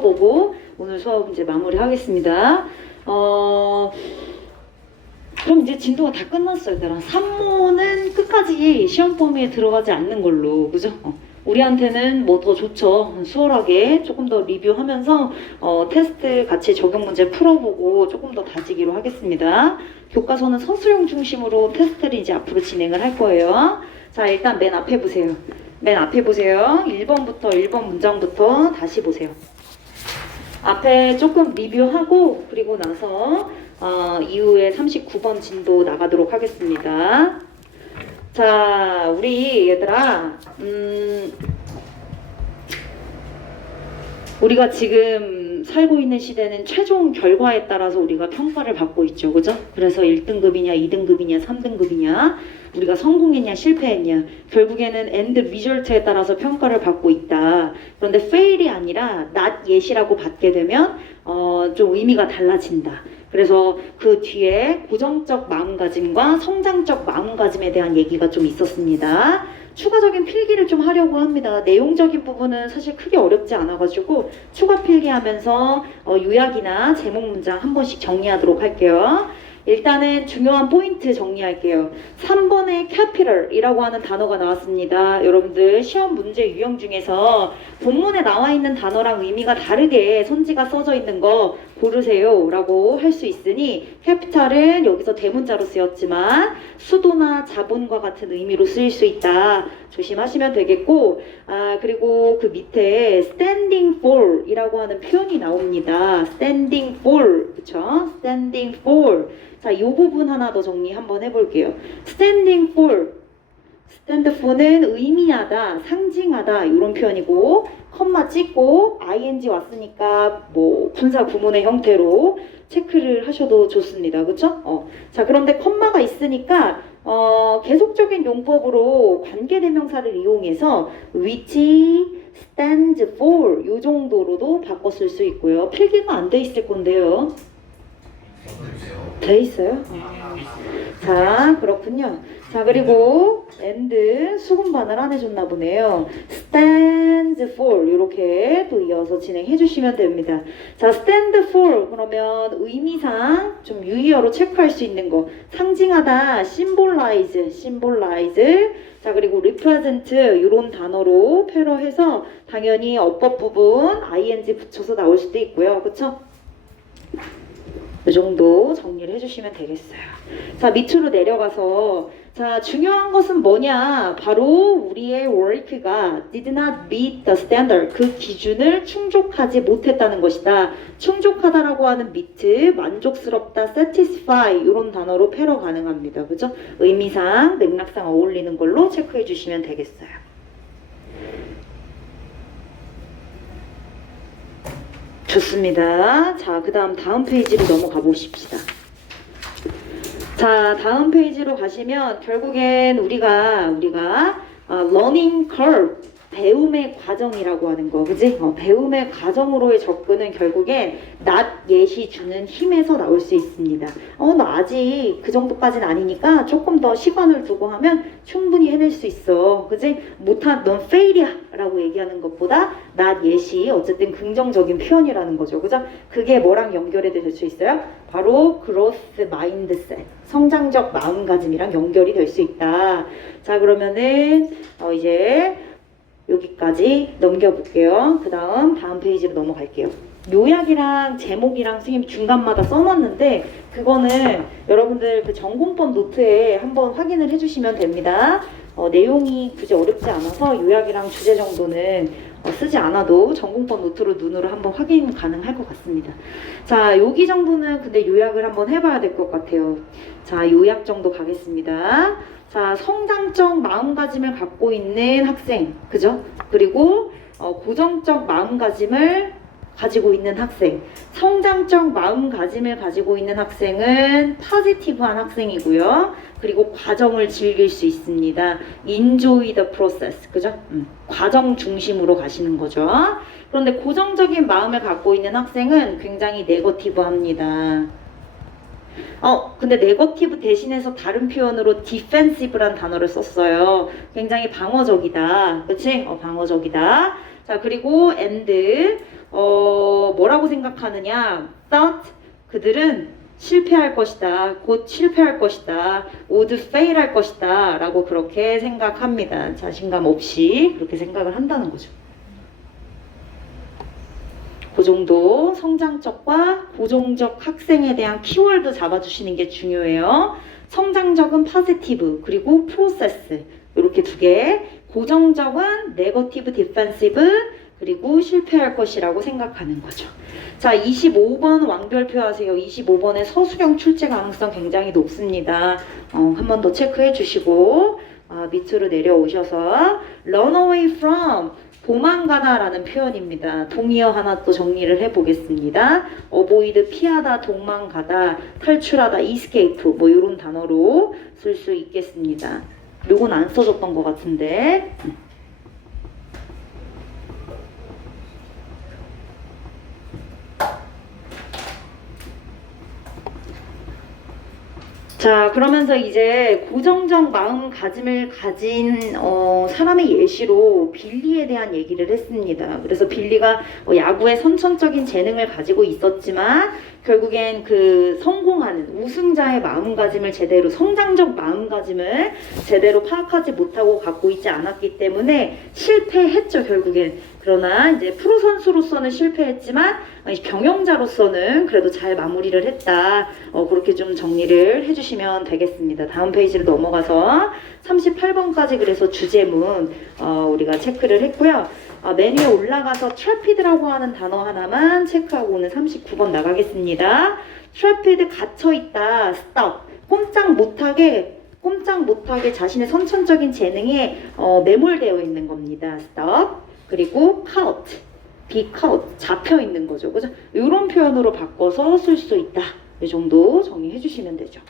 풀어보고 오늘 수업 이제 마무리하겠습니다. 그럼 이제 진도가 다 끝났어요, 얘들아. 산모는 끝까지 시험 범위에 들어가지 않는 걸로, 그죠? 우리한테는 뭐 더 좋죠. 수월하게 조금 더 리뷰하면서 테스트 같이 적용 문제 풀어보고 조금 더 다지기로 하겠습니다. 교과서는 서술형 중심으로 테스트를 이제 앞으로 진행을 할 거예요. 자, 일단 맨 앞에 보세요. 맨 앞에 보세요. 1번 문장부터 다시 보세요. 앞에 조금 리뷰하고 그리고 나서 이후에 39번 진도 나가도록 하겠습니다. 자, 우리 얘들아, 우리가 지금 살고 있는 시대는 최종 결과에 따라서 우리가 평가를 받고 있죠, 그죠? 그래서 1등급이냐, 2등급이냐, 3등급이냐, 우리가 성공했냐, 실패했냐, 결국에는 end result에 따라서 평가를 받고 있다. 그런데 fail이 아니라 not yet이라고 받게 되면 좀 의미가 달라진다. 그래서 그 뒤에 고정적 마음가짐과 성장적 마음가짐에 대한 얘기가 좀 있었습니다. 추가적인 필기를 좀 하려고 합니다. 내용적인 부분은 사실 크게 어렵지 않아가지고 추가 필기하면서 요약이나 제목 문장 한 번씩 정리하도록 할게요. 일단은 중요한 포인트 정리할게요. 3번에 capital이라고 하는 단어가 나왔습니다. 여러분들 시험 문제 유형 중에서 본문에 나와 있는 단어랑 의미가 다르게 선지가 써져 있는 거 고르세요 라고 할 수 있으니 capital은 여기서 대문자로 쓰였지만 수도나 자본과 같은 의미로 쓰일 수 있다. 조심하시면 되겠고, 그리고 그 밑에 standing for 이라고 하는 표현이 나옵니다. standing for, 그쵸? standing for. 자, 요 부분 하나 더 정리 한번 해볼게요. standing for, stand for는 의미하다, 상징하다 이런 표현이고, 컴마 찍고 ing 왔으니까 뭐 분사 구문의 형태로 체크를 하셔도 좋습니다. 그쵸? 자, 그런데 컴마가 있으니까 계속적인 용법으로 관계대명사를 이용해서 which stands for 요 정도로도 바꿔 쓸 수 있고요. 필기가 안 돼 있을 건데요. 돼 있어요? 자, 그렇군요. 자, 그리고 and 수금 반을 안 해줬나 보네요. stands for 이렇게 또 이어서 진행해 주시면 됩니다. 자, stand for 그러면 의미상 좀 유의어로 체크할 수 있는 거 상징하다, symbolize 자, 그리고 represent 이런 단어로 패러해서 당연히 어법 부분 ing 붙여서 나올 수도 있고요. 그쵸? 이 정도 정리를 해주시면 되겠어요. 자, 밑으로 내려가서 자, 중요한 것은 뭐냐? 바로 우리의 work가 did not meet the standard 그 기준을 충족하지 못했다는 것이다. 충족하다라고 하는 meet, 만족스럽다, satisfy 이런 단어로 패러 가능합니다. 그죠? 의미상, 맥락상 어울리는 걸로 체크해 주시면 되겠어요. 좋습니다. 자, 그 다음 페이지로 넘어가 보십시다. 자, 다음 페이지로 가시면 결국엔 우리가 learning curve, 배움의 과정이라고 하는 거, 그지? 배움의 과정으로의 접근은 결국엔 not yet이 주는 힘에서 나올 수 있습니다. 나 아직 그 정도까지는 아니니까 조금 더 시간을 두고 하면 충분히 해낼 수 있어, 그지? 못한 넌 fail이야 라고 얘기하는 것보다 not yet이 어쨌든 긍정적인 표현이라는 거죠, 그죠? 그게 뭐랑 연결이 될 수 있어요? 바로 growth mindset, 성장적 마음가짐이랑 연결이 될 수 있다. 자, 그러면은 이제 여기까지 넘겨볼게요. 다음 페이지로 넘어갈게요. 요약이랑 제목이랑 선생님 중간마다 써놨는데 그거는 여러분들 그 전공법 노트에 한번 확인을 해주시면 됩니다. 내용이 굳이 어렵지 않아서 요약이랑 주제 정도는 쓰지 않아도 전공법 노트로 눈으로 한번 확인 가능할 것 같습니다. 자, 여기 정도는 근데 요약을 한번 해봐야 될 것 같아요. 자, 요약 정도 가겠습니다. 자, 성장적 마음가짐을 갖고 있는 학생, 그죠? 그리고 고정적 마음가짐을 가지고 있는 학생, 성장적 마음가짐을 가지고 있는 학생은 포지티브한 학생이고요. 그리고 과정을 즐길 수 있습니다. Enjoy the process, 그죠? 과정 중심으로 가시는 거죠. 그런데 고정적인 마음을 갖고 있는 학생은 굉장히 네거티브합니다. 근데 네거티브 대신해서 다른 표현으로 디펜시브란 단어를 썼어요. 굉장히 방어적이다. 그치? 방어적이다. 자, 그리고 and 뭐라고 생각하느냐? thought 그들은 실패할 것이다. 곧 실패할 것이다. would fail 할 것이다. 라고 그렇게 생각합니다. 자신감 없이 그렇게 생각을 한다는 거죠. 그 정도 성장적과 고정적 학생에 대한 키워드 잡아주시는 게 중요해요. 성장적은 positive 그리고 process 이렇게 두 개. 고정적은 negative, defensive 그리고 실패할 것이라고 생각하는 거죠. 자, 25번 왕별표 하세요. 25번에 서술형 출제 가능성 굉장히 높습니다. 한 번 더 체크해 주시고 밑으로 내려오셔서 run away from 도망가다 라는 표현입니다. 동의어 하나 또 정리를 해보겠습니다. avoid 피하다, 도망가다, 탈출하다, escape 뭐 이런 단어로 쓸 수 있겠습니다. 요건 안 써줬던 것 같은데 자, 그러면서 이제 고정적 마음가짐을 가진 사람의 예시로 빌리에 대한 얘기를 했습니다. 그래서 빌리가 야구에 선천적인 재능을 가지고 있었지만 결국엔 그 성공하는 우승자의 마음가짐을 제대로 성장적 마음가짐을 제대로 파악하지 못하고 갖고 있지 않았기 때문에 실패했죠, 결국엔. 그러나 이제 프로 선수로서는 실패했지만 경영자로서는 그래도 잘 마무리를 했다. 그렇게 좀 정리를 해주시면 되겠습니다. 다음 페이지로 넘어가서 38번까지 그래서 주제문 우리가 체크를 했고요. 맨 위에 올라가서 트래피드라고 하는 단어 하나만 체크하고 오늘 39번 나가겠습니다. 트래피드 갇혀있다, stop. 꼼짝 못하게 자신의 선천적인 재능에 매몰되어 있는 겁니다. stop. 그리고 caught, be caught, 잡혀 있는 거죠. 그죠? 이런 표현으로 바꿔서 쓸 수 있다. 이 정도 정리해 주시면 되죠.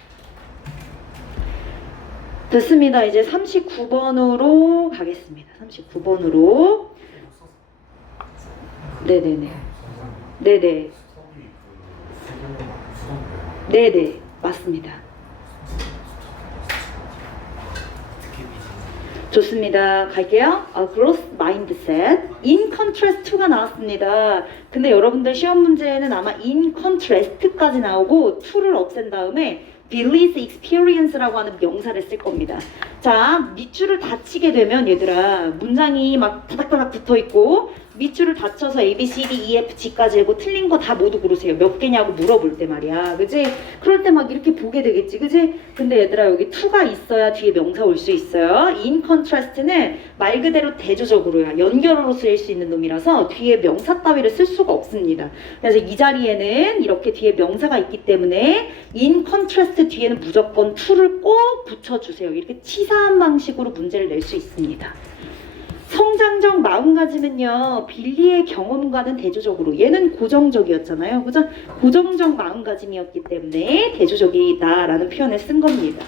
됐습니다. 이제 39번으로 가겠습니다. 39번으로. 네네네. 네네. 네네. 맞습니다. 좋습니다. 갈게요. growth mindset. in contrast to가 나왔습니다. 근데 여러분들 시험 문제에는 아마 in contrast까지 나오고 to를 없앤 다음에 Billy's experience라고 하는 명사를 쓸 겁니다. 자, 밑줄을 닫히게 되면 얘들아 문장이 막 바닥바닥 붙어있고 밑줄을 닫혀서 A, B, C, D, E, F, G까지 하고 틀린 거 다 모두 고르세요. 몇 개냐고 물어볼 때 말이야. 그지? 그럴 때 막 이렇게 보게 되겠지. 그지? 근데 얘들아 여기 to가 있어야 뒤에 명사 올 수 있어요. in contrast는 말 그대로 대조적으로야. 연결어로 쓰일 수 있는 놈이라서 뒤에 명사 따위를 쓸 수가 없습니다. 그래서 이 자리에는 이렇게 뒤에 명사가 있기 때문에 in contrast 뒤에는 무조건 to를 꼭 붙여주세요. 이렇게 치사한 방식으로 문제를 낼 수 있습니다. 성장적 마음가짐은요, 빌리의 경험과는 대조적으로, 얘는 고정적이었잖아요. 그죠? 고정적 마음가짐이었기 때문에 대조적이다라는 표현을 쓴 겁니다.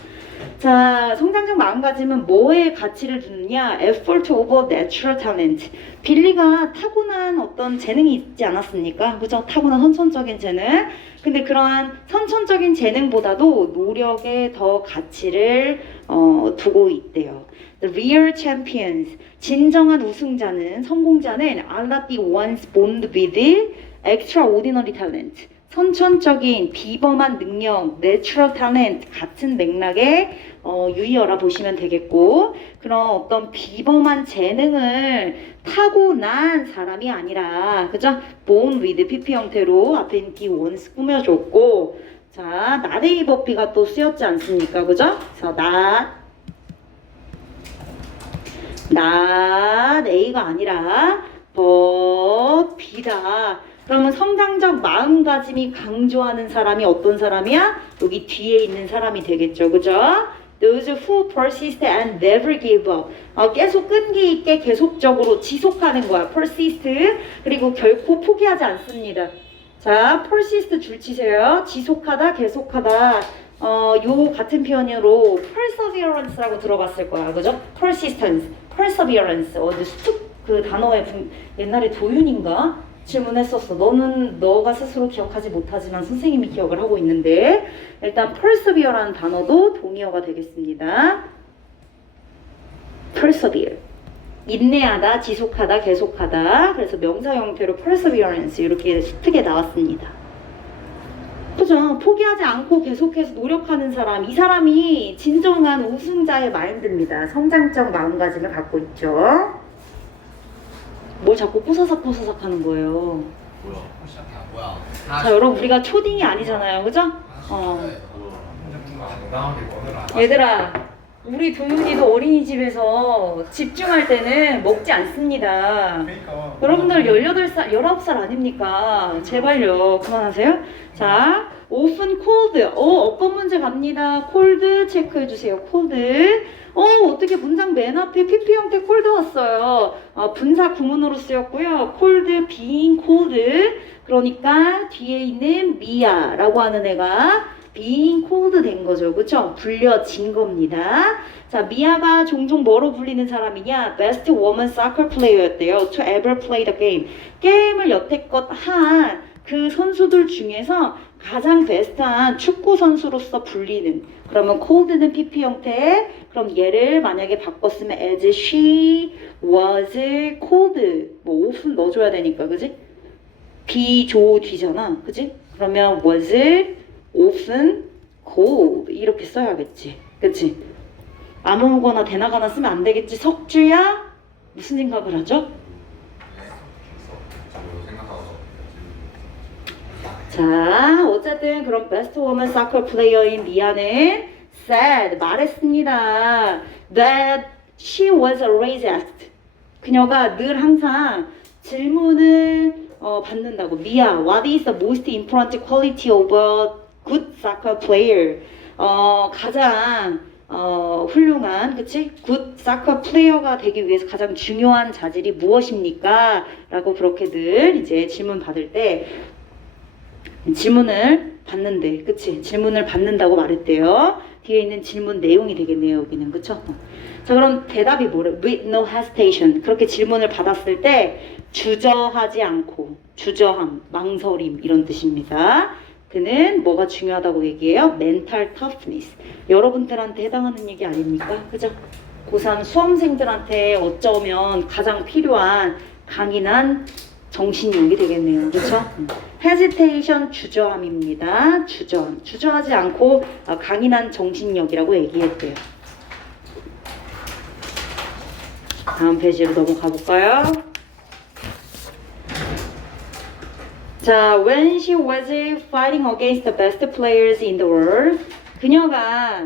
자, 성장적 마음가짐은 뭐에 가치를 두느냐? effort over natural talent. 빌리가 타고난 어떤 재능이 있지 않았습니까? 그죠? 타고난 선천적인 재능. 근데 그러한 선천적인 재능보다도 노력에 더 가치를 두고 있대요. The real champions, 진정한 우승자는, 성공자는 are not the ones born with extraordinary talent. 선천적인 비범한 능력, natural talent 같은 맥락의 유의어라 보시면 되겠고, 그런 어떤 비범한 재능을 타고난 사람이 아니라, 그죠? born with PP 형태로 앞에 있는 the ones 꾸며줬고, 자, not A 버피가 또 쓰였지 않습니까? 그죠? 그래서 not A가 아니라 but B다. 그러면 성장적 마음가짐이 강조하는 사람이 어떤 사람이야? 여기 뒤에 있는 사람이 되겠죠. 그죠? Those who persist and never give up. 계속 끈기 있게 계속적으로 지속하는 거야. persist. 그리고 결코 포기하지 않습니다. 자, persist 줄 치세요. 지속하다, 계속하다. 요 같은 표현으로 perseverance라고 들어봤을 거야. 그죠? persistence, perseverance. 그 단어에 옛날에 도윤인가? 질문했었어. 너가 스스로 기억하지 못하지만 선생님이 기억을 하고 있는데, 일단 persevere라는 단어도 동의어가 되겠습니다. persevere. 인내하다, 지속하다, 계속하다. 그래서 명사 형태로 perseverance 이렇게 크게 나왔습니다. 그죠? 포기하지 않고 계속해서 노력하는 사람, 이 사람이 진정한 우승자의 마인드입니다. 성장적 마음가짐을 갖고 있죠. 뭘 자꾸 포사삭 하는 거예요. 뭐야? 자, 여러분 우리가 초딩이 아니잖아요, 그죠? 얘들아, 우리 도윤이도 어린이집에서 집중할 때는 먹지 않습니다. 그러니까. 여러분들 18살, 19살 아닙니까? 제발요, 그만하세요. 자, often cold. 어떤 문제 갑니다. cold 체크해주세요. cold. 어떻게 문장 맨 앞에 PP 형태 cold 왔어요. 분사 구문으로 쓰였고요. cold, being cold. 그러니까 뒤에 있는 미아라고 하는 애가 being cold 된 거죠. 그쵸? 불려진 겁니다. 자, 미아가 종종 뭐로 불리는 사람이냐? Best woman soccer player였대요. To ever play the game. 게임을 여태껏 한 그 선수들 중에서 가장 베스트한 축구 선수로서 불리는. 그러면 cold는 PP 형태. 그럼 얘를 만약에 바꿨으면 as she was cold. 뭐 often 넣어줘야 되니까, 그지? 비조뒤잖아, 그지? 그러면 was often cold 이렇게 써야겠지, 그치? 아무거나 대나가나 쓰면 안 되겠지. 석주야 무슨 생각을 하죠? 자, 어쨌든 그럼 best woman soccer player인 미아는 said 말했습니다. That she was always asked. 그녀가 늘 항상 질문을 받는다고. 미아, what is the most important quality of a good soccer player? 가장 훌륭한, 그치? good soccer player가 되기 위해서 가장 중요한 자질이 무엇입니까? 라고 그렇게 늘 이제 질문 받을 때 질문을 받는데, 그치? 질문을 받는다고 말했대요. 뒤에 있는 질문 내용이 되겠네요, 여기는. 그쵸? 자, 그럼 대답이 뭐래? With no hesitation. 그렇게 질문을 받았을 때 주저하지 않고, 주저함, 망설임 이런 뜻입니다. 그는 뭐가 중요하다고 얘기해요? mental toughness. 여러분들한테 해당하는 얘기 아닙니까? 그죠? 고3 수험생들한테 어쩌면 가장 필요한 강인한 정신력이 되겠네요. 그렇죠? hesitation 주저함입니다. 주저함. 주저하지 않고 강인한 정신력이라고 얘기했대요. 다음 페이지로 넘어가 볼까요? 자, when she was fighting against the best players in the world, 그녀가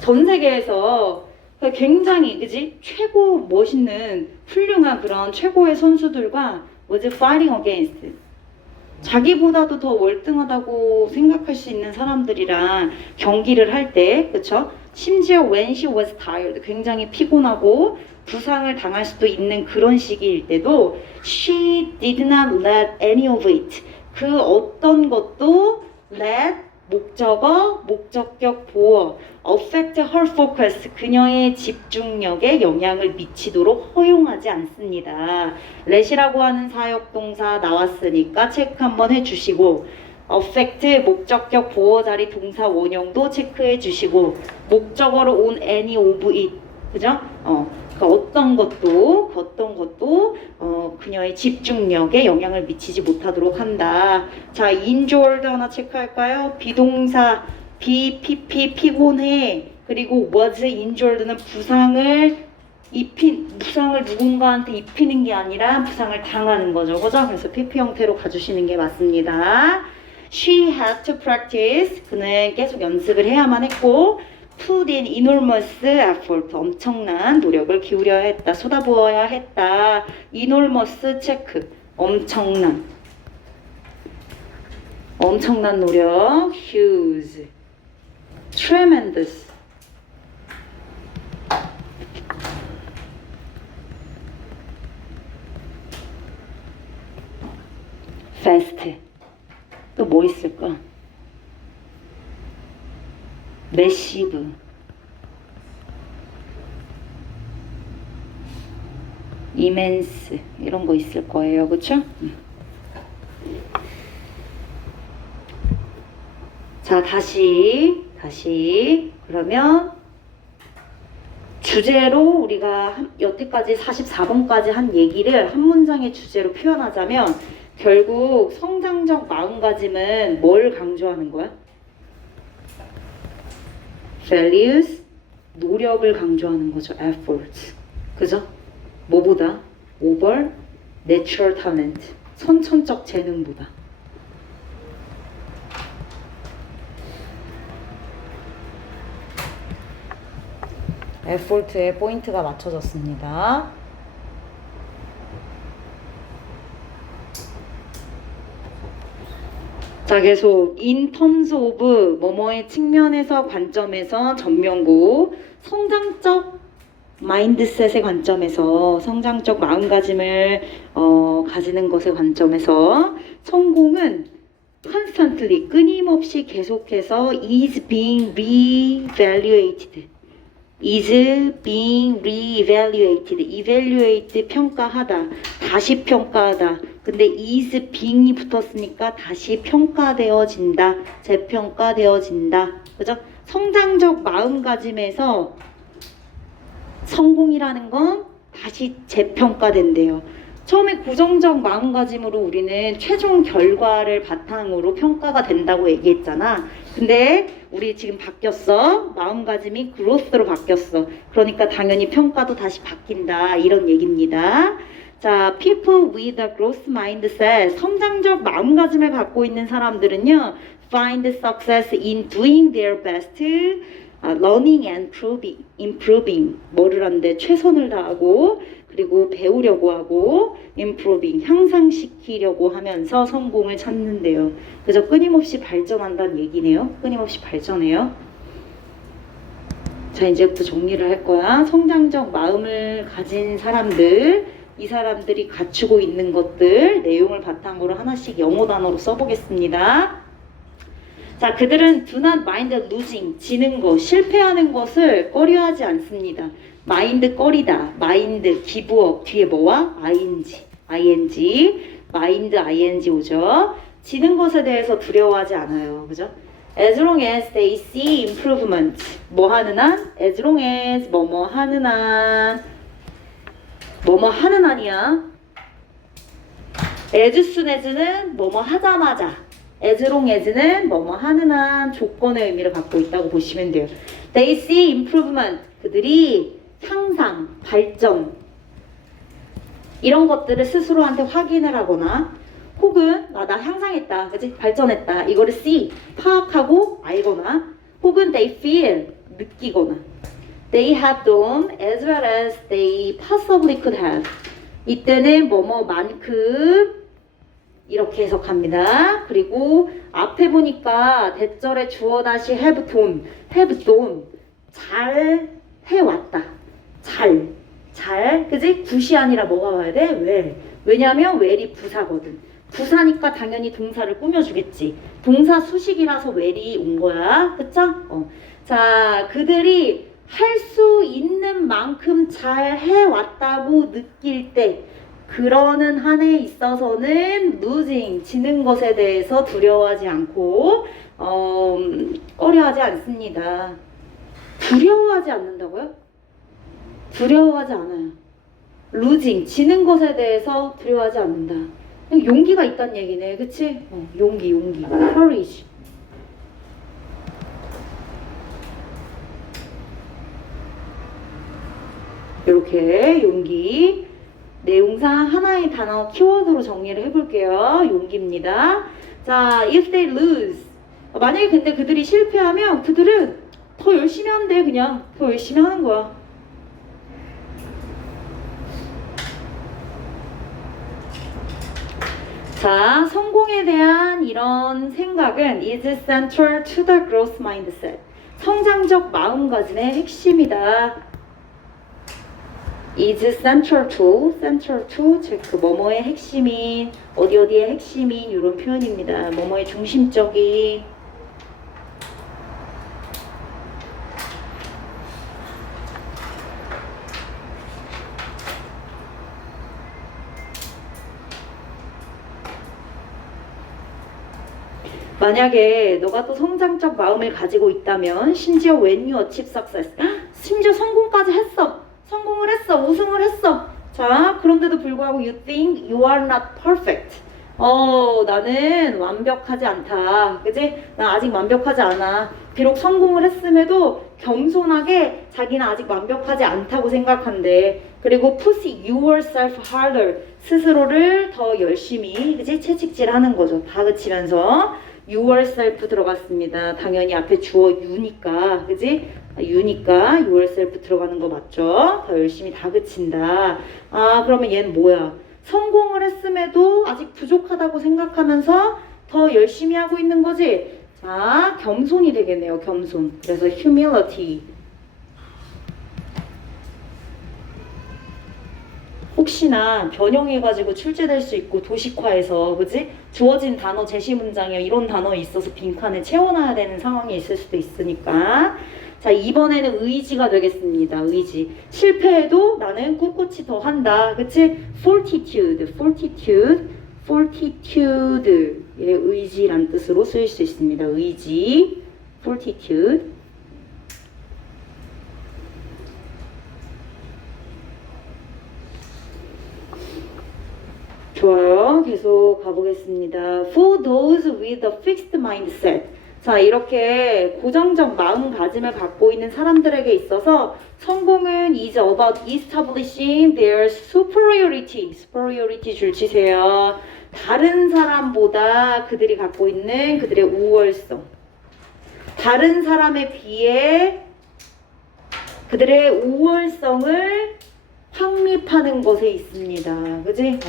전 세계에서 굉장히, 그지? 최고 멋있는 훌륭한 그런 최고의 선수들과 was fighting against 자기보다도 더 월등하다고 생각할 수 있는 사람들이랑 경기를 할 때, 그쵸? 심지어 when she was tired, 굉장히 피곤하고 부상을 당할 수도 있는 그런 시기일 때도 she did not let any of it, 그 어떤 것도 let 목적어, 목적격 보어 affect her focus, 그녀의 집중력에 영향을 미치도록 허용하지 않습니다. let이라고 하는 사역동사 나왔으니까 체크 한번 해주시고, affect 목적격 보어 자리 동사 원형도 체크해 주시고, 목적어로 온 any of it, 그죠? 그러니까 어떤 것도 그녀의 집중력에 영향을 미치지 못하도록 한다. 자, injured 하나 체크할까요? 비동사 BPP 피곤해. 그리고 was injured는 부상을 누군가한테 입히는 게 아니라 부상을 당하는 거죠. 그죠? 그래서 PP 형태로 가주시는 게 맞습니다. She had to practice. 그는 계속 연습을 해야만 했고, put in enormous effort. 엄청난 노력을 기울여야 했다. 쏟아부어야 했다. enormous 체크. 엄청난 노력. huge. tremendous. fast. 또 뭐 있을까? massive. immense. 이런 거 있을 거예요. 그쵸? 자, 다시 그러면 주제로 우리가 여태까지 44번까지 한 얘기를 한 문장의 주제로 표현하자면 결국 성장적 마음가짐은 뭘 강조하는 거야? values, 노력을 강조하는 거죠. efforts. 그죠? 뭐보다? over natural talent. 선천적 재능보다. effort에 포인트가 맞춰졌습니다. 자, 계속 in terms of 뭐뭐의 측면에서 관점에서 전면고 성장적 마인드셋의 관점에서 성장적 마음가짐을 가지는 것의 관점에서 성공은 constantly 끊임없이 계속해서 is being re-evaluated is being re-evaluated evaluate 평가하다 다시 평가하다 근데 is being이 붙었으니까 다시 평가되어진다 재평가되어진다 그죠? 성장적 마음가짐에서 성공이라는 건 다시 재평가된대요. 처음에 부정적 마음가짐으로 우리는 최종 결과를 바탕으로 평가가 된다고 얘기했잖아. 근데 우리 지금 바뀌었어. 마음가짐이 growth로 바뀌었어. 그러니까 당연히 평가도 다시 바뀐다. 이런 얘기입니다. 자, people with a growth mindset, 성장적 마음가짐을 갖고 있는 사람들은요, find success in doing their best, learning and improving, 뭐를 하는데 최선을 다하고 그리고 배우려고 하고 improving, 향상시키려고 하면서 성공을 찾는데요. 그래서 끊임없이 발전한다는 얘기네요. 끊임없이 발전해요. 자, 이제부터 정리를 할 거야. 성장적 마음을 가진 사람들, 이 사람들이 갖추고 있는 것들, 내용을 바탕으로 하나씩 영어 단어로 써보겠습니다. 자, 그들은 do not mind losing, 지는 것, 실패하는 것을 꺼려하지 않습니다. 마인드 꺼리다, 마인드, give up, 뒤에 뭐와? ing, 마인드, ing 오죠. 지는 것에 대해서 두려워하지 않아요. 그죠? As long as they see improvement, 뭐 하는 한? As long as, 뭐뭐 하는 한, 뭐뭐 하는 한이야. As soon as는 뭐뭐 하자마자, as long as는 뭐뭐 하는 한 조건의 의미를 갖고 있다고 보시면 돼요. They see improvement, 그들이 향상, 발전 이런 것들을 스스로한테 확인을 하거나 혹은 나 향상했다, 그치? 발전했다 이거를 see, 파악하고 알거나 혹은 they feel, 느끼거나 they have done as well as they possibly could have 이때는 뭐뭐만큼 이렇게 해석합니다. 그리고 앞에 보니까 대절에 주어 다시 have done 잘 해왔다. 잘, 그지? 굿이 아니라 뭐가 와야 돼? well. 왜냐면 well이 부사거든. 부사니까 당연히 동사를 꾸며주겠지. 동사 수식이라서 well이 온 거야. 그쵸? 자, 그들이 할 수 있는 만큼 잘 해왔다고 느낄 때 그러는 한에 있어서는 losing, 지는 것에 대해서 두려워하지 않고 꺼려하지 않습니다. 두려워하지 않는다고요? 두려워하지 않아요. losing, 지는 것에 대해서 두려워하지 않는다. 용기가 있다는 얘기네, 그치? 용기, courage. 이렇게 용기. 내용상 하나의 단어 키워드로 정리를 해볼게요. 용기입니다. 자, if they lose. 만약에 근데 그들이 실패하면 그들은 더 열심히 한대. 그냥 더 열심히 하는 거야. 자, 성공에 대한 이런 생각은 is central to the growth mindset. 성장적 마음가짐의 핵심이다. is central to 즉 뭐뭐의 핵심인, 어디의 핵심인 이런 표현입니다. 뭐뭐의 중심적인. 만약에 너가 또 성장적 마음을 가지고 있다면 심지어 when you achieve success 심지어 성공까지 했어. 성공을 했어. 우승을 했어. 자, 그런데도 불구하고 you think you are not perfect. 나는 완벽하지 않다. 그지? 나 아직 완벽하지 않아. 비록 성공을 했음에도 겸손하게 자기는 아직 완벽하지 않다고 생각한대. 그리고 push yourself harder. 스스로를 더 열심히, 그지? 채찍질하는 거죠. 다그치면서 yourself 들어갔습니다. 당연히 앞에 주어 you니까, 그지? you니까 yourself 들어가는 거 맞죠? 더 열심히 다그친다. 그러면 얘는 뭐야? 성공을 했음에도 아직 부족하다고 생각하면서 더 열심히 하고 있는 거지? 자, 겸손이 되겠네요. 겸손. 그래서 humility. 혹시나 변형해가지고 출제될 수 있고 도식화해서 그지? 주어진 단어 제시 문장에 이런 단어에 있어서 빈칸에 채워놔야 되는 상황이 있을 수도 있으니까. 자, 이번에는 의지가 되겠습니다. 의지. 실패해도 나는 꿋꿋이 더 한다. 그치? fortitude. 의 의지란 뜻으로 쓰일 수 있습니다. 의지. fortitude. 좋아요. 계속 가보겠습니다. For those with a fixed mindset. 자, 이렇게 고정적 마음가짐을 갖고 있는 사람들에게 있어서 성공은 is about establishing their superiority. superiority 줄 치세요. 다른 사람보다 그들이 갖고 있는 그들의 우월성. 다른 사람에 비해 그들의 우월성을 확립하는 것에 있습니다. 그지?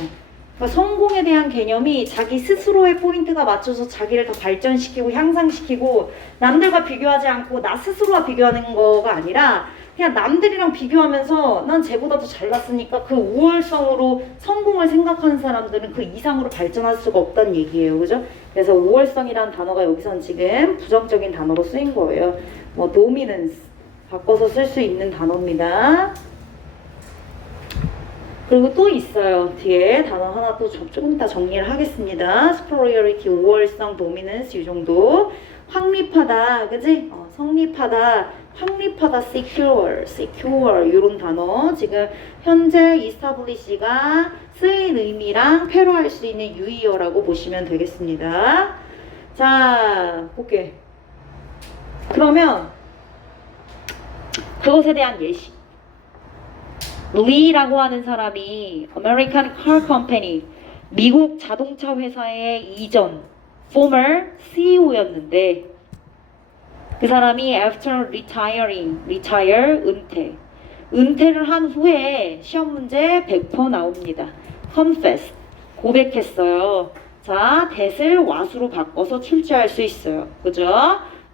그러니까 성공에 대한 개념이 자기 스스로의 포인트가 맞춰서 자기를 더 발전시키고 향상시키고 남들과 비교하지 않고 나 스스로와 비교하는 거가 아니라 그냥 남들이랑 비교하면서 난 쟤보다 더 잘났으니까 그 우월성으로 성공을 생각하는 사람들은 그 이상으로 발전할 수가 없다는 얘기예요. 그죠? 그래서 우월성이라는 단어가 여기서는 지금 부정적인 단어로 쓰인 거예요. 뭐 dominance 바꿔서 쓸 수 있는 단어입니다. 그리고 또 있어요. 뒤에 단어 하나 또 조금 이따 정리를 하겠습니다. superiority, 우월성, dominance 이 정도. 확립하다, 그지? 성립하다, 확립하다, secure 이런 단어. 지금 현재 establish가 쓰인 의미랑 패러할 수 있는 유의어라고 보시면 되겠습니다. 자, 볼게. 그러면 그것에 대한 예시. 리라고 하는 사람이 American Car Company 미국 자동차 회사의 이전 former CEO였는데 그 사람이 after retire 은퇴를 한 후에 시험 문제 100% 나옵니다. confess 고백했어요. 자, that을 what으로 바꿔서 출제할 수 있어요. 그죠?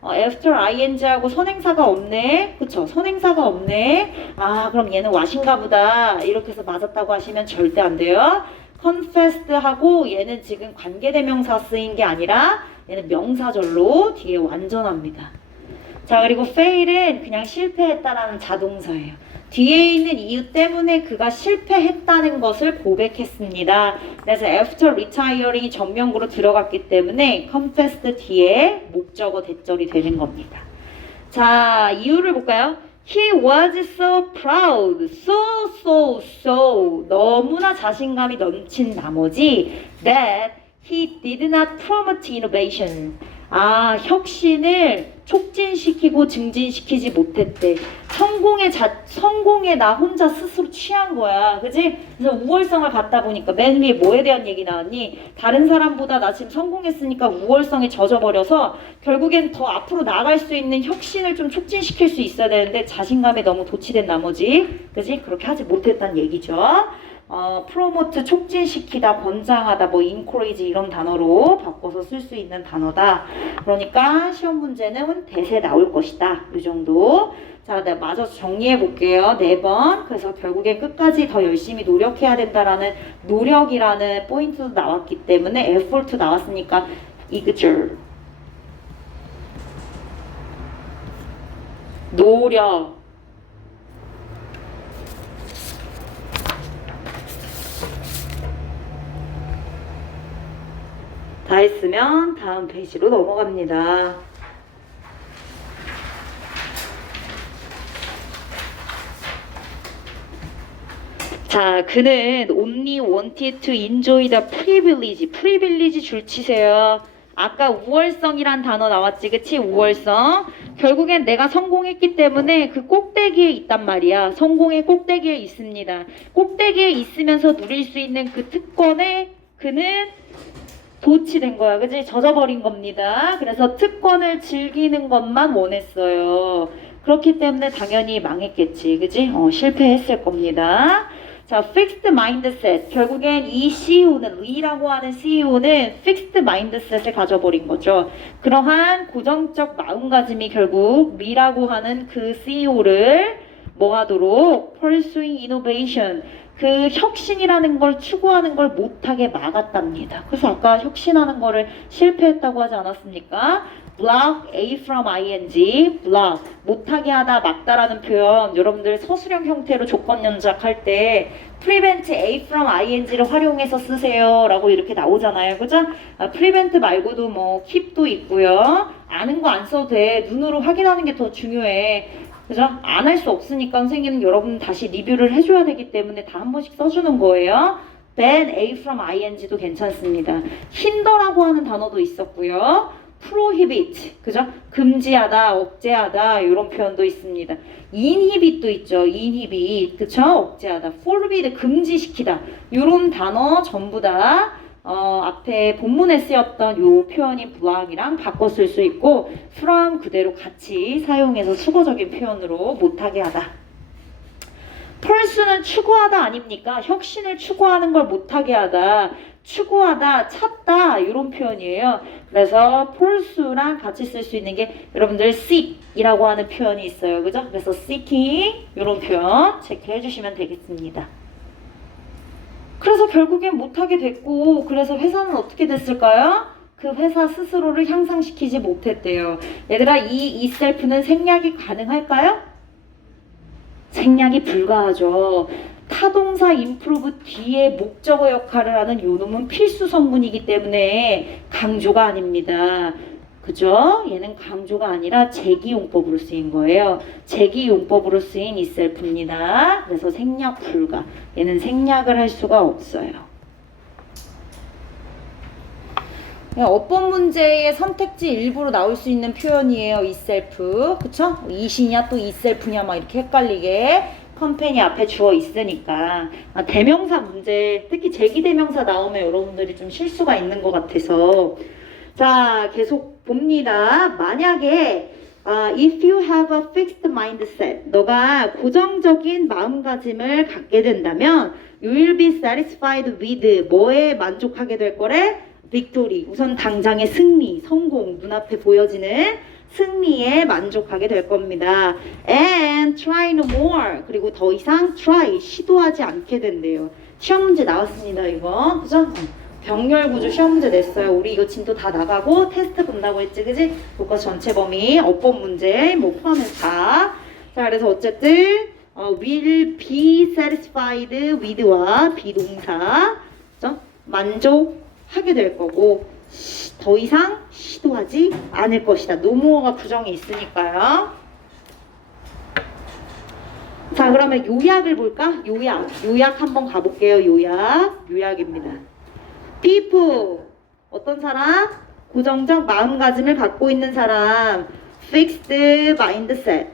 after ing하고 선행사가 없네. 그쵸? 선행사가 없네. 그럼 얘는 what인가 보다. 이렇게 해서 맞았다고 하시면 절대 안 돼요. confessed하고 얘는 지금 관계대명사 쓰인 게 아니라 얘는 명사절로 뒤에 완전합니다. 자, 그리고 fail은 그냥 실패했다라는 자동사예요. 뒤에 있는 이유 때문에 그가 실패했다는 것을 고백했습니다. 그래서 after retiring이 전명구로 들어갔기 때문에 confessed 뒤에 목적어 대절이 되는 겁니다. 자, 이유를 볼까요? He was so proud, so 너무나 자신감이 넘친 나머지 that he did not promote innovation. 혁신을 촉진시키고 증진시키지 못했대. 성공에 나 혼자 스스로 취한 거야. 그지? 그래서 우월성을 갖다 보니까 맨 위에 뭐에 대한 얘기 나왔니? 다른 사람보다 나 지금 성공했으니까 우월성에 젖어버려서 결국엔 더 앞으로 나아갈 수 있는 혁신을 좀 촉진시킬 수 있어야 되는데 자신감에 너무 도취된 나머지, 그지? 그렇게 하지 못했다는 얘기죠. 프로모트 촉진시키다, 권장하다, 뭐 encourage 이런 단어로 바꿔서 쓸 수 있는 단어다. 그러니까 시험 문제는 대세 나올 것이다. 이 정도. 자, 내가 마저 정리해 볼게요. 4번. 그래서 결국에 끝까지 더 열심히 노력해야 된다라는 노력이라는 포인트도 나왔기 때문에 effort 나왔으니까 이그절. 노력. 다 했으면 다음 페이지로 넘어갑니다. 자, 그는 only wanted to enjoy the privilege. privilege 줄 치세요. 아까 우월성이란 단어 나왔지, 그치? 우월성. 결국엔 내가 성공했기 때문에 그 꼭대기에 있단 말이야. 성공의 꼭대기에 있습니다. 꼭대기에 있으면서 누릴 수 있는 그 특권에 그는 도취된 거야, 그치? 젖어버린 겁니다. 그래서 특권을 즐기는 것만 원했어요. 그렇기 때문에 당연히 망했겠지, 그치? 실패했을 겁니다. 자, fixed mindset. 결국엔 이 CEO는, 리라고 하는 CEO는 fixed mindset을 가져버린 거죠. 그러한 고정적 마음가짐이 결국 리라고 하는 그 CEO를 뭐 하도록? pursuing innovation. 그 혁신이라는 걸 추구하는 걸 못하게 막았답니다. 그래서 아까 혁신하는 거를 실패했다고 하지 않았습니까? block A from ing, block 못하게 하다, 막다라는 표현 여러분들 서술형 형태로 조건 연작할 때 prevent A from ing를 활용해서 쓰세요 라고 이렇게 나오잖아요, 그죠? prevent 말고도 뭐 keep도 있고요. 아는 거 안 써도 돼. 눈으로 확인하는 게 더 중요해. 그죠? 안 할 수 없으니까 선생님은 여러분 다시 리뷰를 해줘야 되기 때문에 다 한 번씩 써주는 거예요. ban A from ing도 괜찮습니다. hinder라고 하는 단어도 있었고요. prohibit, 그죠? 금지하다, 억제하다 이런 표현도 있습니다. inhibit도 있죠. inhibit, 그쵸? 억제하다. forbid, 금지시키다. 이런 단어 전부 다 앞에 본문에 쓰였던 요 표현인 block이랑 바꿔 쓸 수 있고 from 그대로 같이 사용해서 수거적인 표현으로 못하게 하다. pursue는 추구하다 아닙니까? 혁신을 추구하는 걸 못하게 하다. 추구하다, 찾다 이런 표현이에요. 그래서 pursue랑 같이 쓸 수 있는 게 여러분들 seek이라고 하는 표현이 있어요. 그죠? 그래서 seeking 이런 표현 체크해 주시면 되겠습니다. 그래서 결국엔 못하게 됐고 그래서 회사는 어떻게 됐을까요? 그 회사 스스로를 향상시키지 못했대요. 얘들아 이 self는 생략이 가능할까요? 생략이 불가하죠. 타동사 improve 뒤에 목적어 역할을 하는 요 놈은 필수 성분이기 때문에 강조가 아닙니다. 그죠? 얘는 강조가 아니라 제기용법으로 쓰인 거예요. 제기용법으로 쓰인 itself입니다. 그래서 생략 불가. 얘는 생략을 할 수가 없어요. 어법 문제의 선택지 일부로 나올 수 있는 표현이에요. itself. 그쵸? it이냐 또 itself냐 막 이렇게 헷갈리게 컴퍼니 앞에 주어 있으니까 대명사 문제 특히 제기대명사 나오면 여러분들이 좀 실수가 있는 것 같아서 자 계속 봅니다. 만약에 if you have a fixed mindset 너가 고정적인 마음가짐을 갖게 된다면 you will be satisfied with 뭐에 만족하게 될 거래? victory 우선 당장의 승리, 성공 눈앞에 보여지는 승리에 만족하게 될 겁니다. And try no more. 그리고 더 이상 try, 시도하지 않게 된대요. 시험 문제 나왔습니다, 이거. 그죠? 병렬 구조 시험 문제 냈어요. 우리 이거 진도 다 나가고 테스트 본다고 했지, 그지? 교과 전체 범위, 어법 문제, 뭐 포함해서 다. 자, 그래서 어쨌든 will be satisfied with와 비동사, 그죠? 만족하게 될 거고. 더 이상 시도하지 않을 것이다. 노모어가 부정이 있으니까요. 자, 그러면 요약을 볼까? 요약 한번 가볼게요. 요약입니다. people 어떤 사람? 고정적 마음가짐을 갖고 있는 사람. fixed mindset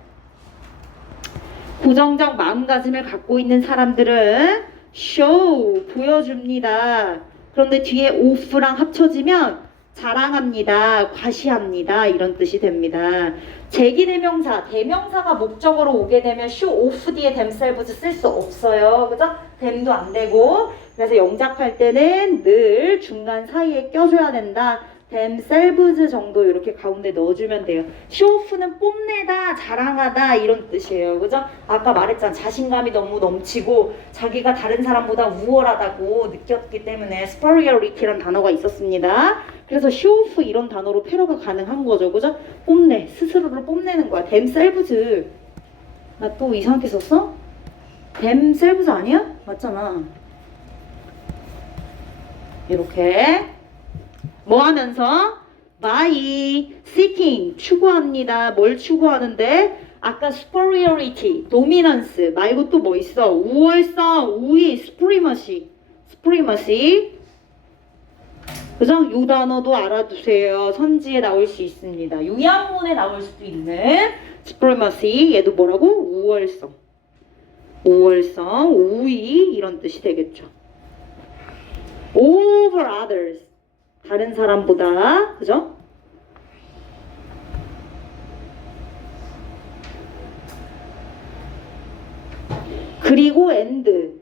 고정적 마음가짐을 갖고 있는 사람들은 show 보여줍니다. 그런데 뒤에 off랑 합쳐지면 자랑합니다, 과시합니다 이런 뜻이 됩니다. 제기대명사, 대명사가 목적으로 오게 되면 show off 뒤에 themselves 쓸 수 없어요. 그죠? them도 안 되고 그래서 영작할 때는 늘 중간 사이에 껴줘야 된다. themselves 정도 이렇게 가운데 넣어주면 돼요. show off는 뽐내다, 자랑하다 이런 뜻이에요. 그죠? 아까 말했잖아. 자신감이 너무 넘치고 자기가 다른 사람보다 우월하다고 느꼈기 때문에 superiority라는 단어가 있었습니다. 그래서 show off 이런 단어로 패러가 가능한 거죠. 그죠? 뽐내, 스스로를 뽐내는 거야. themselves. 나 또 이상하게 썼어? themselves 아니야? 맞잖아. 이렇게 뭐 하면서? by seeking 추구합니다. 뭘 추구하는데? 아까 superiority, dominance 말고 또 뭐 있어? 우월성, 우위, supremacy. 그죠? 요 단어도 알아두세요. 선지에 나올 수 있습니다. 요양문에 나올 수도 있는 supremacy, 얘도 뭐라고? 우월성, 우위 이런 뜻이 되겠죠. over others, 다른 사람보다, 그죠? 그리고 and,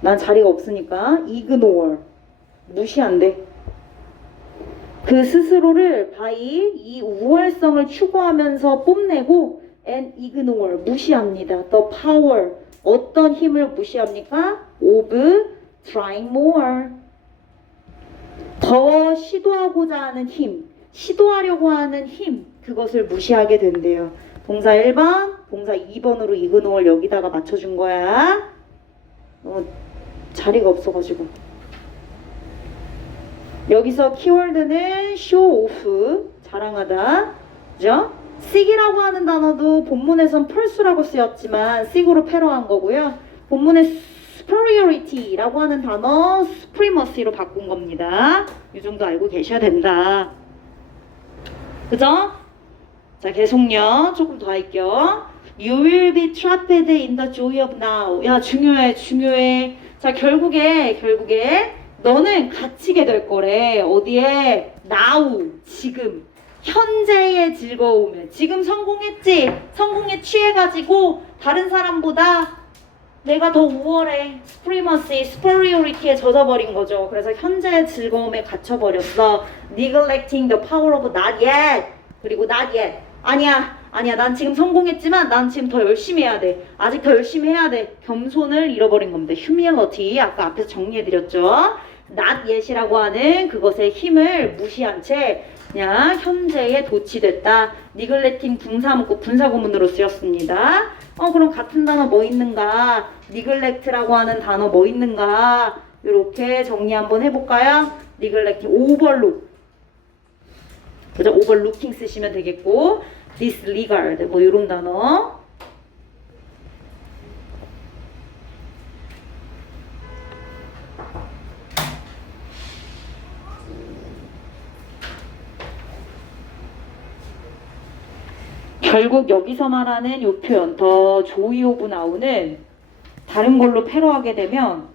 난 자리가 없으니까 ignore, 무시한대. 그 스스로를 by 이 우월성을 추구하면서 뽐내고 and ignore, 무시합니다. the power, 어떤 힘을 무시합니까? of trying more, 더 시도하고자 하는 힘, 시도하려고 하는 힘, 그것을 무시하게 된대요. 동사 1번, 동사 2번으로 ignore 여기다가 맞춰준 거야. 자리가 없어가지고. 여기서 키워드는 show off, 자랑하다, 그죠? seek이라고 하는 단어도 본문에선 펄수라고 쓰였지만 seek으로 패러한 거고요. 본문에 superiority라고 하는 단어 supremacy로 바꾼 겁니다. 이 정도 알고 계셔야 된다. 그죠? 자, 계속요. 조금 더 할게요. You will be trapped in the joy of now. 야, 중요해. 자, 결국에 너는 갇히게 될 거래. 어디에? now, 지금. 현재의 즐거움에. 지금 성공했지? 성공에 취해가지고 다른 사람보다 내가 더 우월해. supremacy, superiority에 젖어버린 거죠. 그래서 현재의 즐거움에 갇혀버렸어. neglecting the power of not yet. 그리고 not yet. 아니야. 난 지금 성공했지만 난 지금 더 열심히 해야 돼. 아직 더 열심히 해야 돼. 겸손을 잃어버린 겁니다. humility, 아까 앞에서 정리해드렸죠. not yet이라고 하는 그것의 힘을 무시한 채 그냥 현재에 도취됐다. neglecting 분사문구, 분사구문으로 쓰였습니다. 그럼 같은 단어 뭐 있는가? neglect라고 하는 단어 뭐 있는가? 이렇게 정리 한번 해볼까요? neglecting, overlook. 그죠? overlooking 쓰시면 되겠고, disregard, 뭐 이런 단어. 결국 여기서 말하는 이 표현, 더 조이 오브 나우는 다른 걸로 패러하게 되면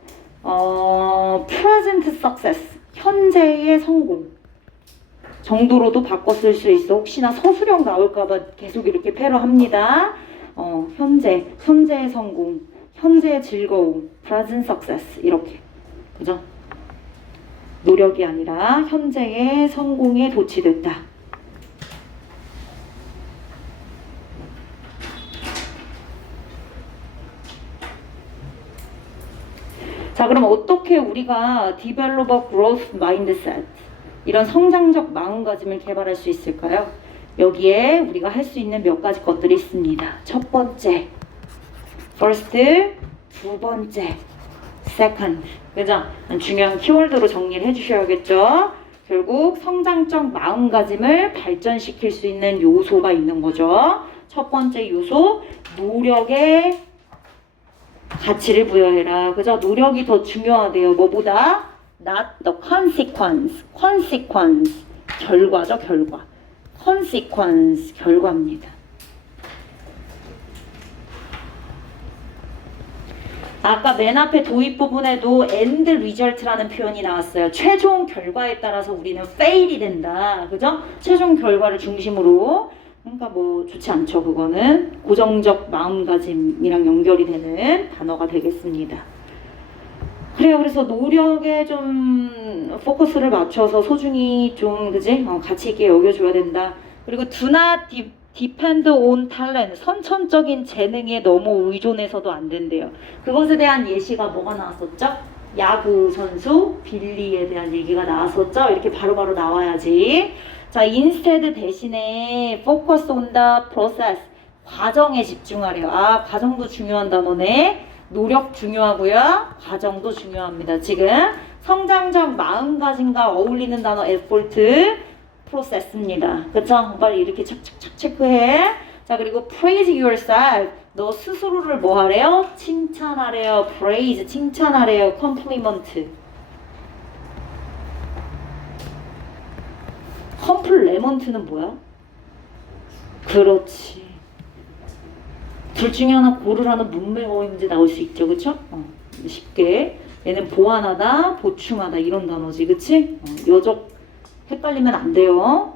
present success, 현재의 성공 정도로도 바꿔 쓸 수 있어. 혹시나 서술형 나올까봐 계속 이렇게 패러합니다. 현재의 성공, 현재의 즐거움, present success 이렇게, 그죠? 노력이 아니라 현재의 성공에 도취됐다. 자, 그럼 어떻게 우리가 develop a growth mindset, 이런 성장적 마음가짐을 개발할 수 있을까요? 여기에 우리가 할 수 있는 몇 가지 것들이 있습니다. 첫 번째, first, 두 번째, second. 그죠? 중요한 키워드로 정리를 해주셔야겠죠? 결국 성장적 마음가짐을 발전시킬 수 있는 요소가 있는 거죠. 첫 번째 요소, 노력의 가치를 부여해라. 그죠? 노력이 더 중요하대요. 뭐보다? Not the consequence. consequence. 결과죠, 결과. consequence. 결과입니다. 아까 맨 앞에 도입 부분에도 end result라는 표현이 나왔어요. 최종 결과에 따라서 우리는 fail이 된다. 그죠? 최종 결과를 중심으로. 그러니까 뭐 좋지 않죠. 그거는 고정적 마음가짐이랑 연결이 되는 단어가 되겠습니다. 그래요. 그래서 노력에 좀 포커스를 맞춰서 소중히 좀, 그지? 가치 있게 여겨줘야 된다. 그리고 do not depend on talent, 선천적인 재능에 너무 의존해서도 안 된대요. 그것에 대한 예시가 뭐가 나왔었죠? 야구 선수 빌리에 대한 얘기가 나왔었죠? 이렇게 바로바로 나와야지. 자, instead 대신에 focus on the process, 과정에 집중하래요. 아, 과정도 중요한 단어네. 노력 중요하고요. 과정도 중요합니다. 지금 성장적 마음가짐과 어울리는 단어 effort, process입니다. 그쵸? 빨리 이렇게 착착착 체크해. 자, 그리고 praise yourself. 너 스스로를 뭐 하래요? 칭찬하래요. praise, 칭찬하래요. compliment. 컴플레먼트는 뭐야? 그렇지. 둘 중에 하나 고르라는 문맥어휘 문제 나올 수 있죠, 그쵸? 쉽게. 얘는 보완하다, 보충하다 이런 단어지, 그치? 여적 헷갈리면 안 돼요.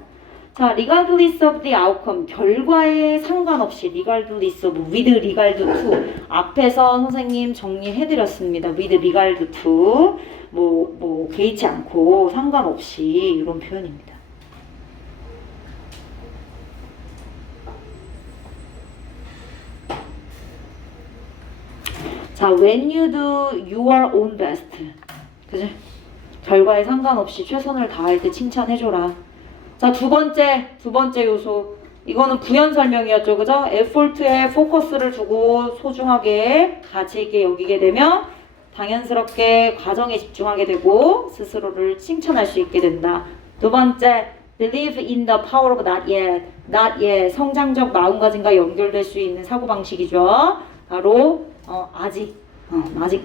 자, regardless of the outcome, 결과에 상관없이 regardless of, with regard to 앞에서 선생님 정리해드렸습니다. with regard to 개의치 않고 상관없이 이런 표현입니다. 자, when you do your own best. 그지? 결과에 상관없이 최선을 다할 때 칭찬해줘라. 자, 두 번째 요소. 이거는 부연 설명이었죠. 그죠? effort에 포커스를 두고 소중하게, 가치 있게 여기게 되면 당연스럽게 과정에 집중하게 되고 스스로를 칭찬할 수 있게 된다. 두 번째, believe in the power of not yet. not yet. 성장적 마음가짐과 연결될 수 있는 사고방식이죠. 바로 아직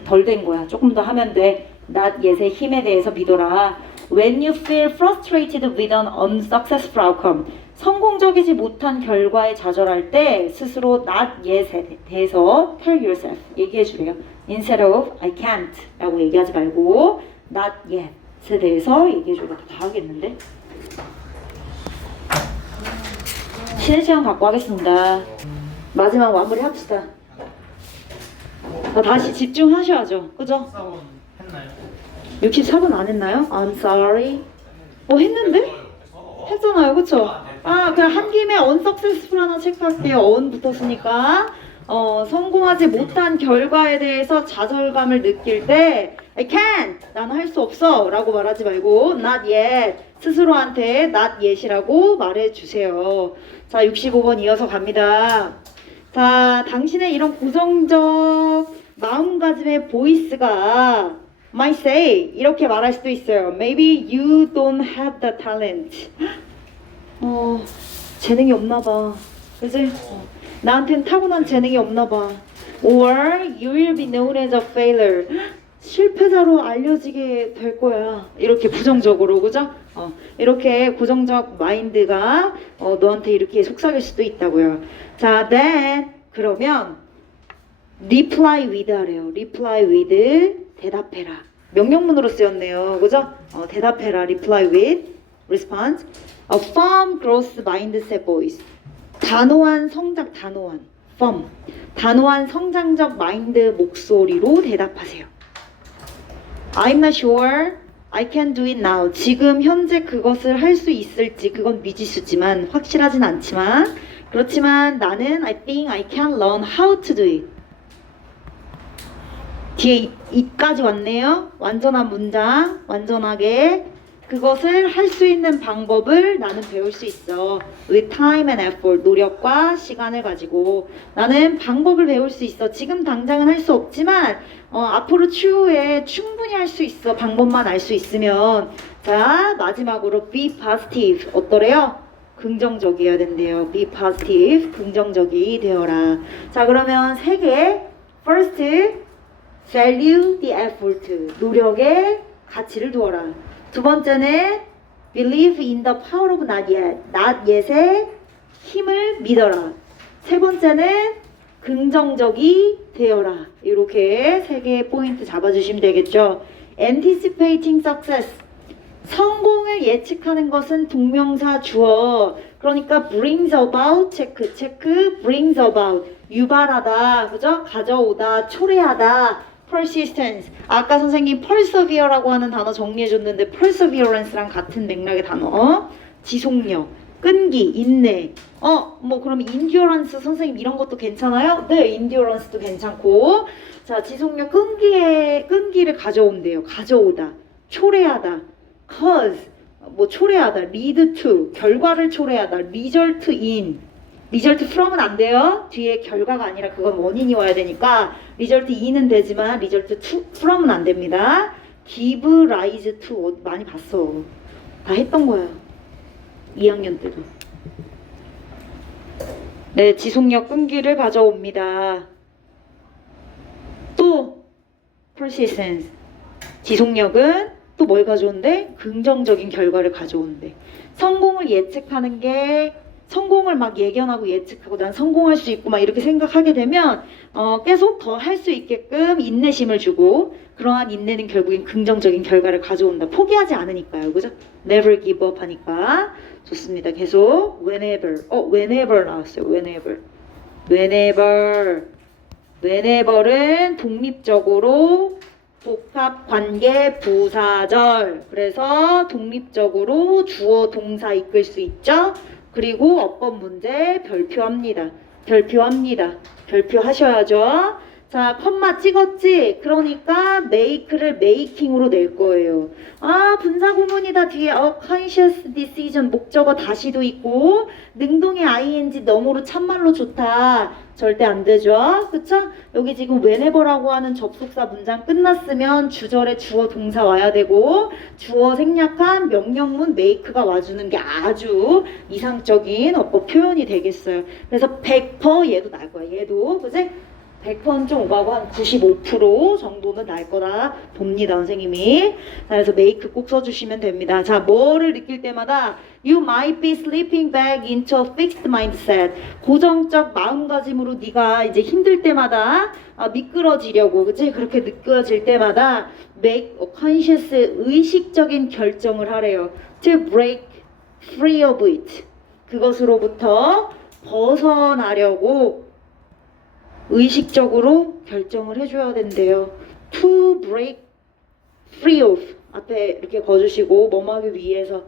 덜 된 거야. 조금 더 하면 돼. not yet의 힘에 대해서 믿어라. When you feel frustrated with an unsuccessful outcome, 성공적이지 못한 결과에 좌절할 때 스스로 not yet에 대해서 tell yourself, 얘기해 주래요. Instead of I can't 라고 얘기하지 말고 not yet에 대해서 얘기해 줘라. 다 하겠는데? 쉬는 시간 갖고 하겠습니다. 마지막 마무리 합시다. 다시 집중하셔야죠. 그죠? 64번 했나요? 64번 안 했나요? I'm sorry. 했는데? 했잖아요. 그쵸? 그냥 한 김에 unsuccessful 하나 체크할게요. on 붙었으니까. 성공하지 못한 결과에 대해서 좌절감을 느낄 때 I can't! 나는 할 수 없어! 라고 말하지 말고 not yet! 스스로한테 not yet이라고 말해주세요. 자, 65번 이어서 갑니다. 자, 당신의 이런 고정적 마음가짐의 보이스가 might say 이렇게 말할 수도 있어요. Maybe you don't have the talent. 재능이 없나 봐. 그치? 나한테는 타고난 재능이 없나 봐. Or you will be known as a failure. 실패자로 알려지게 될 거야. 이렇게 부정적으로, 그죠? 이렇게 고정적 마인드가 너한테 이렇게 속삭일 수도 있다고요. 자, then 그러면 reply with 하래요. reply with 대답해라. 명령문으로 쓰였네요. 그죠? 대답해라. reply with response. A firm growth mindset voice. 단호한 firm. 단호한 성장적 마인드 목소리로 대답하세요. I'm not sure I can do it now. 지금 현재 그것을 할 수 있을지 그건 미지수지만 확실하진 않지만 그렇지만 나는 I think I can learn how to do it. 뒤에 it까지 왔네요. 완전한 문장, 완전하게 그것을 할 수 있는 방법을 나는 배울 수 있어. With time and effort, 노력과 시간을 가지고 나는 방법을 배울 수 있어. 지금 당장은 할 수 없지만 앞으로 추후에 충분히 할 수 있어. 방법만 알 수 있으면. 자, 마지막으로 be positive. 어떠래요? 긍정적이어야 된대요. be positive, 긍정적이 되어라. 자, 그러면 세 개. First, value the effort. 노력의 가치를 두어라. 두 번째는 believe in the power of not yet. not yet의 힘을 믿어라. 세 번째는 긍정적이 되어라. 이렇게 세 개의 포인트 잡아주시면 되겠죠. anticipating success. 성공을 예측하는 것은 동명사 주어. 그러니까 brings about, 체크, brings about. 유발하다, 그죠? 가져오다, 초래하다. persistence. 아까 선생님 persevere라고 하는 단어 정리해줬는데 perseverance랑 같은 맥락의 단어. 지속력, 끈기, 인내. 그럼 endurance 선생님 이런 것도 괜찮아요? 네, endurance도 괜찮고. 자, 지속력, 끈기를 가져온대요. 가져오다, 초래하다, cause, 초래하다, lead to, 결과를 초래하다, result in. result from은 안 돼요. 뒤에 결과가 아니라 그건 원인이 와야 되니까 result in은 되지만 result to from은 안 됩니다. give rise to 많이 봤어. 다 했던 거야. 2학년 때도. 네, 지속력 끈기를 가져옵니다. 또 persistence. 지속력은 또 뭘 가져온대? 긍정적인 결과를 가져온대. 성공을 예측하는 게 성공을 막 예견하고 예측하고 난 성공할 수 있고 막 이렇게 생각하게 되면 계속 더 할 수 있게끔 인내심을 주고 그러한 인내는 결국엔 긍정적인 결과를 가져온다. 포기하지 않으니까요. 그죠? never give up 하니까 좋습니다. 계속 whenever 나왔어요. whenever은 독립적으로 복합 관계 부사절. 그래서 독립적으로 주어 동사 이끌 수 있죠. 그리고 어법 문제 별표합니다. 별표하셔야죠. 자, 컴마 찍었지? 그러니까 make를 making으로 낼 거예요. 아, 분사구문이다. 뒤에 conscious decision 목적어 다시도 있고 능동의 ing 너머로 참말로 좋다. 절대 안 되죠. 그쵸? 여기 지금 whenever라고 하는 접속사 문장 끝났으면 주절에 주어 동사 와야 되고 주어 생략한 명령문 make가 와주는 게 아주 이상적인 어법 표현이 되겠어요. 그래서 100% 얘도 날 거야. 얘도. 그치? 100%는 좀 오가고 한 95% 정도는 날 거다 봅니다, 선생님이. 자, 그래서 make 꼭 써주시면 됩니다. 자, 뭐를 느낄 때마다 You might be slipping back into a fixed mindset. 고정적 마음가짐으로 네가 이제 힘들 때마다 미끄러지려고, 그치? 그렇게 느껴질 때마다 make a conscious, 의식적인 결정을 하래요. To break free of it. 그것으로부터 벗어나려고 의식적으로 결정을 해줘야 된대요. To break free of 앞에 이렇게 거주시고 뭐뭐 하기 위해서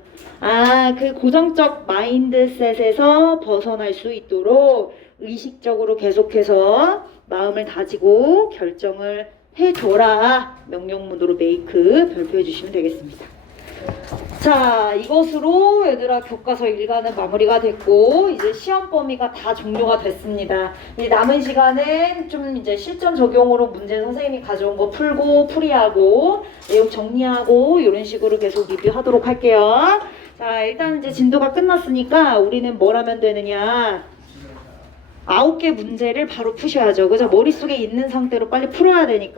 그 고정적 마인드셋에서 벗어날 수 있도록 의식적으로 계속해서 마음을 다지고 결정을 해줘라. 명령문으로 make 별표해 주시면 되겠습니다. 자, 이것으로 얘들아 교과서 1과는 마무리가 됐고 이제 시험 범위가 다 종료가 됐습니다. 이제 남은 시간은 좀 이제 실전 적용으로 문제 선생님이 가져온 거 풀고 풀이하고 내용 정리하고 이런 식으로 계속 리뷰하도록 할게요. 자, 일단 이제 진도가 끝났으니까 우리는 뭘 하면 되느냐? 9개 문제를 바로 푸셔야죠. 그죠? 머릿속에 있는 상태로 빨리 풀어야 되니까.